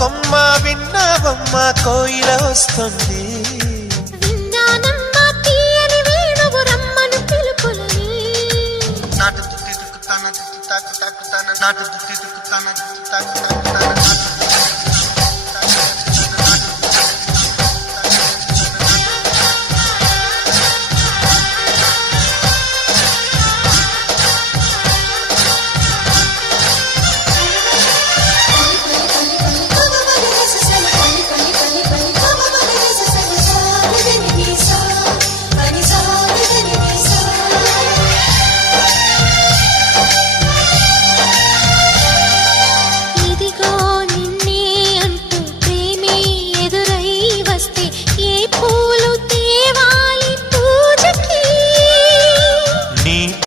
కొమ్మ విన్నావమ్మ కోయిల వస్తుంది. విన్నానమ్మ తీయని వేణువు రమ్మను పిలుపులని. నాటు దుత్తి దుక్కుతాన దుత్తి తాకు తాకుతాన నాటు దుత్తి